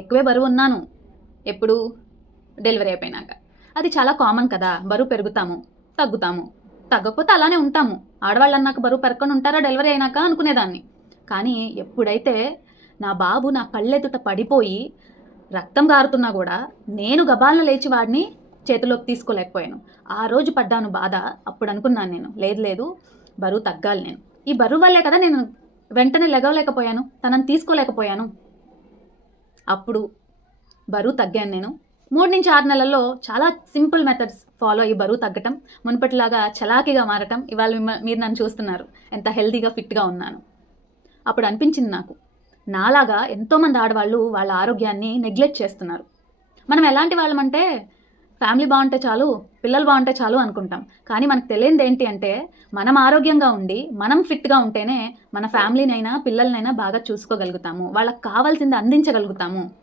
ఎక్కువే బరువు ఉన్నాను. ఎప్పుడు? డెలివరీ అయిపోయినాక. అది చాలా కామన్ కదా! బరువు పెరుగుతాము, తగ్గుతాము. తగ్గకపోతే అలానే ఉంటాము. ఆడవాళ్ళన్నాక బరువు పెరగకుండా ఉంటారా డెలివరీ అయినాక అనుకునేదాన్ని. కానీ ఎప్పుడైతే నా బాబు నా కళ్ళెదుట పడిపోయి రక్తం గారుతున్నా గూడా నేను గబాల్న లేచి వాడిని చేతిలోకి తీసుకోలేకపోయాను. ఆ రోజు పడ్డాను బాధ. అప్పుడు అనుకున్నాను నేను, లేదు లేదు బరువు తగ్గాలి నేను. ఈ బరువు వల్లే కదా నేను వెంటనే లెగవలేకపోయాను, తనని తీసుకోలేకపోయాను. అప్పుడు బరువు తగ్గాను నేను. 3-6 నెలల్లో చాలా సింపుల్ మెథడ్స్ ఫాలో అయ్యి బరువు తగ్గటం, మునుపటిలాగా చలాకీగా మారటం. ఇవాళ మీరు నన్ను చూస్తున్నారు, ఎంత హెల్తీగా ఫిట్గా ఉన్నాను. అప్పుడు అనిపించింది నాకు, నాలాగా ఎంతోమంది ఆడవాళ్ళు వాళ్ళ ఆరోగ్యాన్ని నెగ్లెక్ట్ చేస్తున్నారు. మనం ఎలాంటి వాళ్ళమంటే ఫ్యామిలీ బాగుంటే చాలు, పిల్లలు బాగుంటే చాలు అనుకుంటాం. కానీ మనకు తెలియనిది ఏంటి అంటే, మనం ఆరోగ్యంగా ఉండి మనం ఫిట్గా ఉంటేనే మన ఫ్యామిలీనైనా పిల్లలనైనా బాగా చూసుకోగలుగుతాము, వాళ్ళకి కావాల్సింది అందించగలుగుతాము.